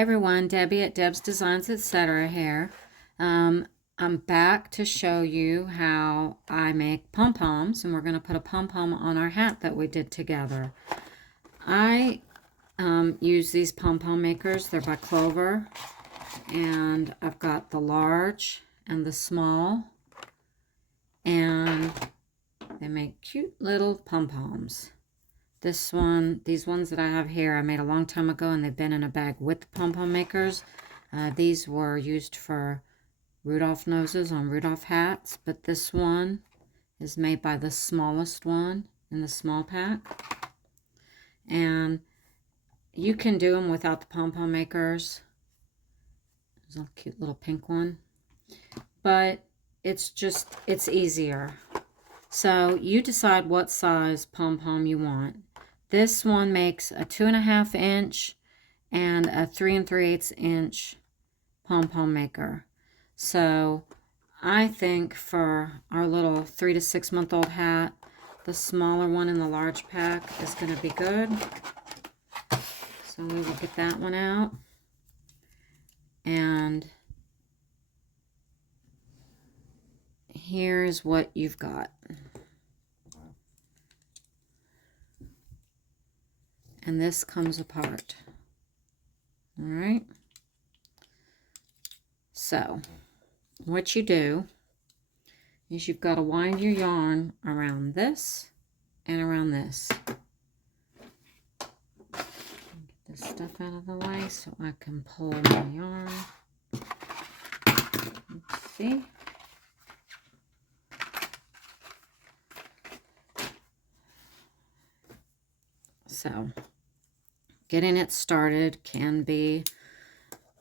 Hi everyone, Debbie at Deb's Designs Etc. here. I'm back to show you how I make pom-poms, and we're going to put a pom-pom on our hat that we did together. I use these pom-pom makers. They're by Clover, and I've got the large and the small, and they make cute little pom-poms. These ones that I have here, I made a long time ago, and they've been in a bag with the pom-pom makers. These were used for Rudolph noses on Rudolph hats, but this one is made by the smallest one in the small pack. And you can do them without the pom-pom makers. There's a cute little pink one. But it's easier. So you decide what size pom-pom you want. This one makes a 2.5 inch and a 3 3/8 inch pom-pom maker. So I think for our little 3 to 6 month old hat, the smaller one in the large pack is going to be good. So we will get that one out. And here's what you've got. And this comes apart. All right. So what you do is you've got to wind your yarn around this and around this. Get this stuff out of the way so I can pull my yarn. Let's see. So getting it started can be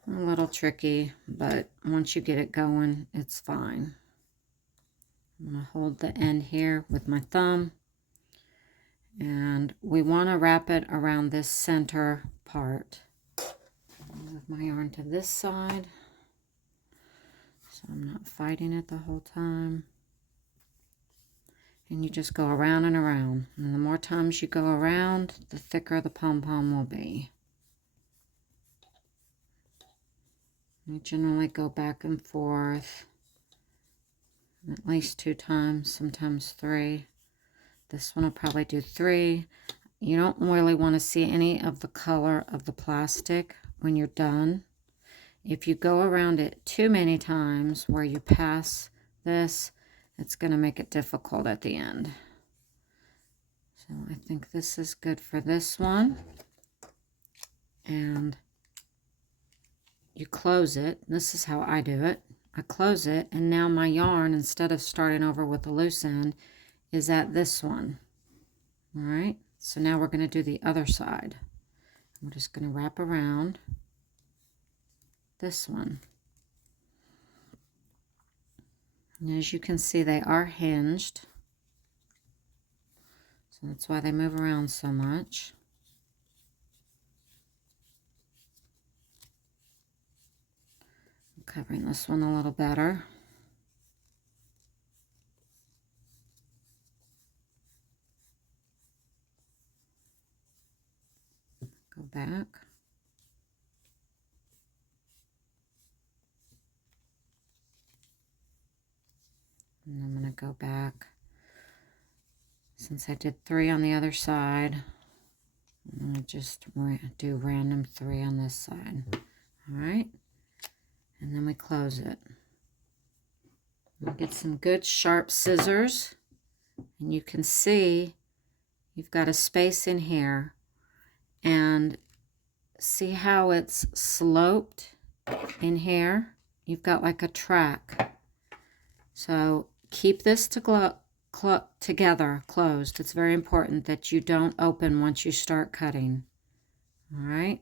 a little tricky, but once you get it going, it's fine. I'm going to hold the end here with my thumb, and we want to wrap it around this center part. Move my yarn to this side so I'm not fighting it the whole time. And you just go around and around. And the more times you go around, the thicker the pom-pom will be. You generally go back and forth at least 2 times, sometimes 3. This one will probably do 3. You don't really want to see any of the color of the plastic when you're done. If you go around it too many times where you pass this, it's going to make it difficult at the end. So I think this is good for this one. And you close it. This is how I do it. I close it, and now my yarn, instead of starting over with the loose end, is at this one. All right. So now we're going to do the other side. We're just going to wrap around this one. And as you can see, they are hinged. So that's why they move around so much. I'm covering this one a little better. Go back. And I'm going to go back. Since I did 3 on the other side, I'm going to just do random 3 on this side. All right. And then we close it. We'll get some good sharp scissors. And you can see you've got a space in here. And see how it's sloped in here? You've got like a track. So keep this together, closed. It's very important that you don't open once you start cutting. All right.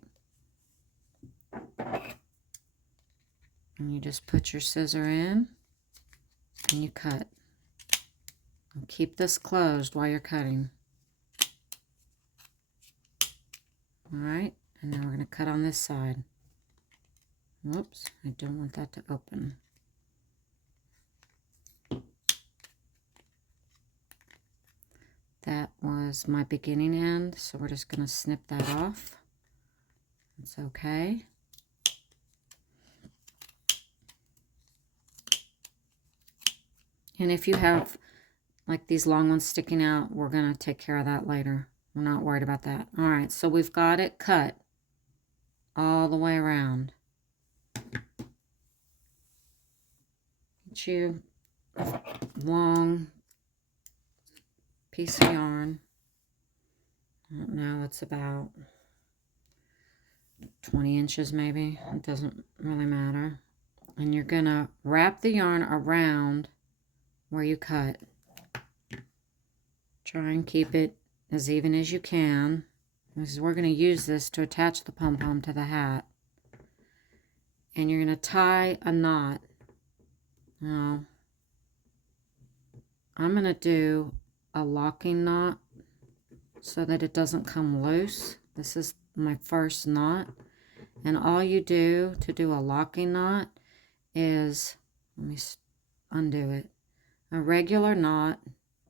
And you just put your scissor in and you cut. And keep this closed while you're cutting. All right. And now we're going to cut on this side. Whoops, I don't want that to open. That was my beginning end, so we're just going to snip that off. It's okay. And if you have like these long ones sticking out, we're going to take care of that later. We're not worried about that. All right, so we've got it cut all the way around. Get you a long piece of yarn. I don't know, it's about 20 inches maybe. It doesn't really matter. And you're going to wrap the yarn around where you cut. Try and keep it as even as you can, because we're going to use this to attach the pom-pom to the hat. And you're going to tie a knot. Now, I'm going to do a locking knot so that it doesn't come loose. This is my first knot. And all you do to do a locking knot is, let me undo it, a regular knot.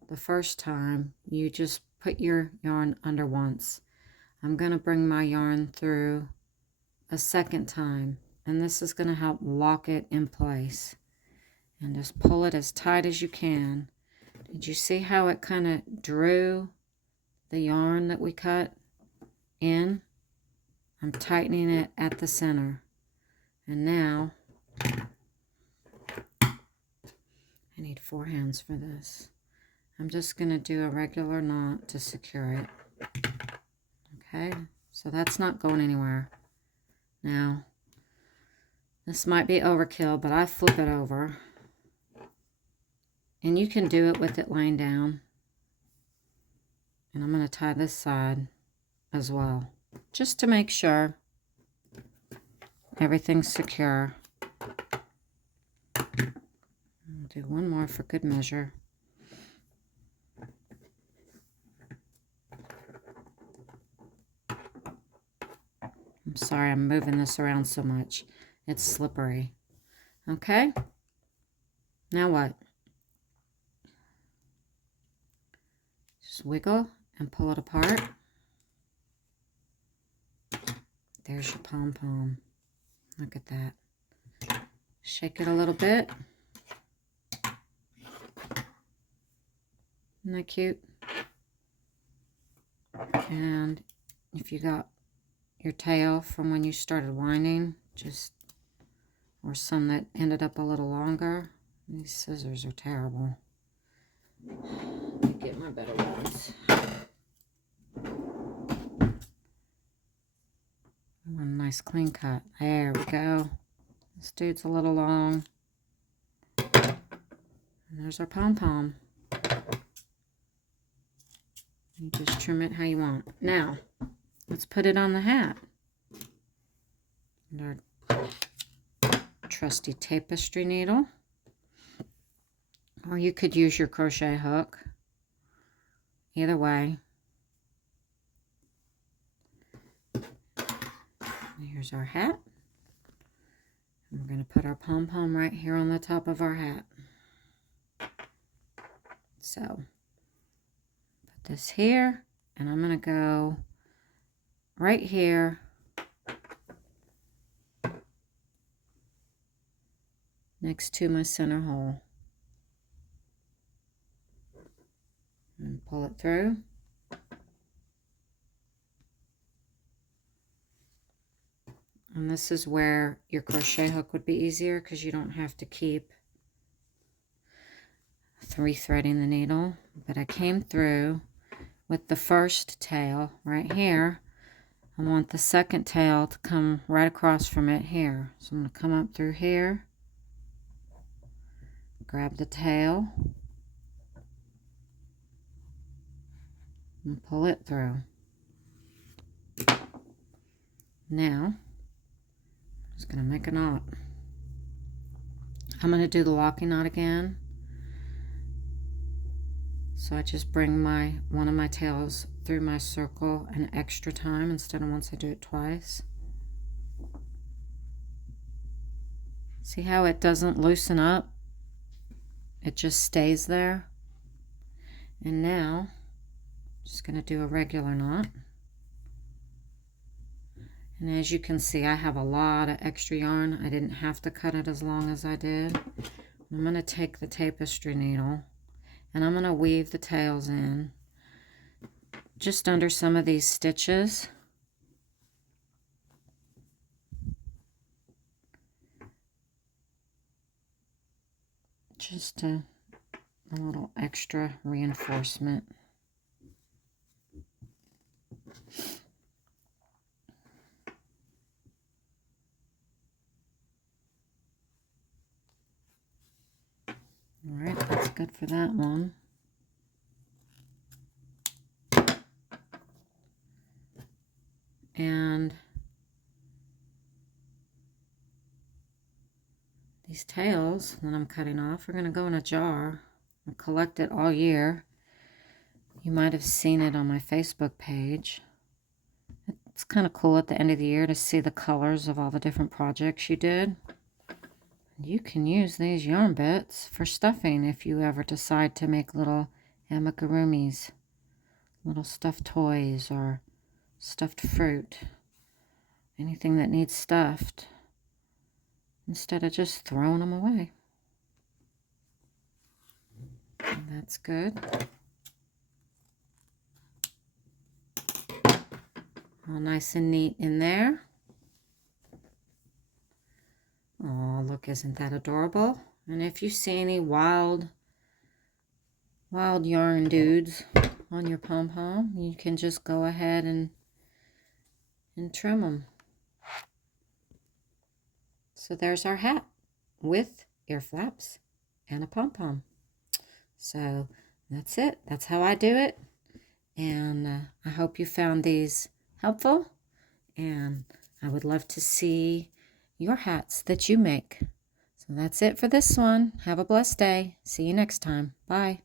The first time, you just put your yarn under once. I'm going to bring my yarn through a second time, and this is going to help lock it in place. And just pull it as tight as you can. Did you see how it kind of drew the yarn that we cut in? I'm tightening it at the center. And now, I need 4 hands for this. I'm just going to do a regular knot to secure it. Okay, so that's not going anywhere. Now, this might be overkill, but I flip it over. And you can do it with it laying down. And I'm going to tie this side as well, just to make sure everything's secure. I'll do one more for good measure. I'm sorry I'm moving this around so much. It's slippery. Okay? Now what? Just wiggle and pull it apart. There's your pom-pom. Look at that. Shake it a little bit. Isn't that cute? And if you got your tail from when you started winding, or some that ended up a little longer. These scissors are terrible. Let me get my better ones. A nice clean cut. There we go. This dude's a little long. And there's our pom-pom. You just trim it how you want. Now, let's put it on the hat. And our trusty tapestry needle. Or you could use your crochet hook. Either way. Here's our hat. And we're going to put our pom-pom right here on the top of our hat. So, put this here. And I'm going to go right here. Next to my center hole. And pull it through. And this is where your crochet hook would be easier because you don't have to keep re-threading the needle. But I came through with the first tail right here. I want the second tail to come right across from it here. So I'm going to come up through here, grab the tail, and pull it through. Now, I'm just going to make a knot. I'm going to do the locking knot again. So I just bring one of my tails through my circle an extra time instead of once. I do it twice. See how it doesn't loosen up? It just stays there. And now, I'm just going to do a regular knot. And as you can see, I have a lot of extra yarn. I didn't have to cut it as long as I did. I'm going to take the tapestry needle and I'm going to weave the tails in just under some of these stitches. Just a little extra reinforcement. All right, that's good for that one. And these tails that I'm cutting off are going to go in a jar and collect it all year. You might have seen it on my Facebook page. It's kind of cool at the end of the year to see the colors of all the different projects you did. You can use these yarn bits for stuffing if you ever decide to make little amigurumis, little stuffed toys or stuffed fruit, anything that needs stuffed, instead of just throwing them away. And that's good. All nice and neat in there. Oh, look, isn't that adorable? And if you see any wild yarn dudes on your pom-pom, you can just go ahead and trim them. So there's our hat with ear flaps and a pom-pom. So that's it. That's how I do it. And I hope you found these helpful. And I would love to see your hats that you make. So that's it for this one. Have a blessed day. See you next time. Bye.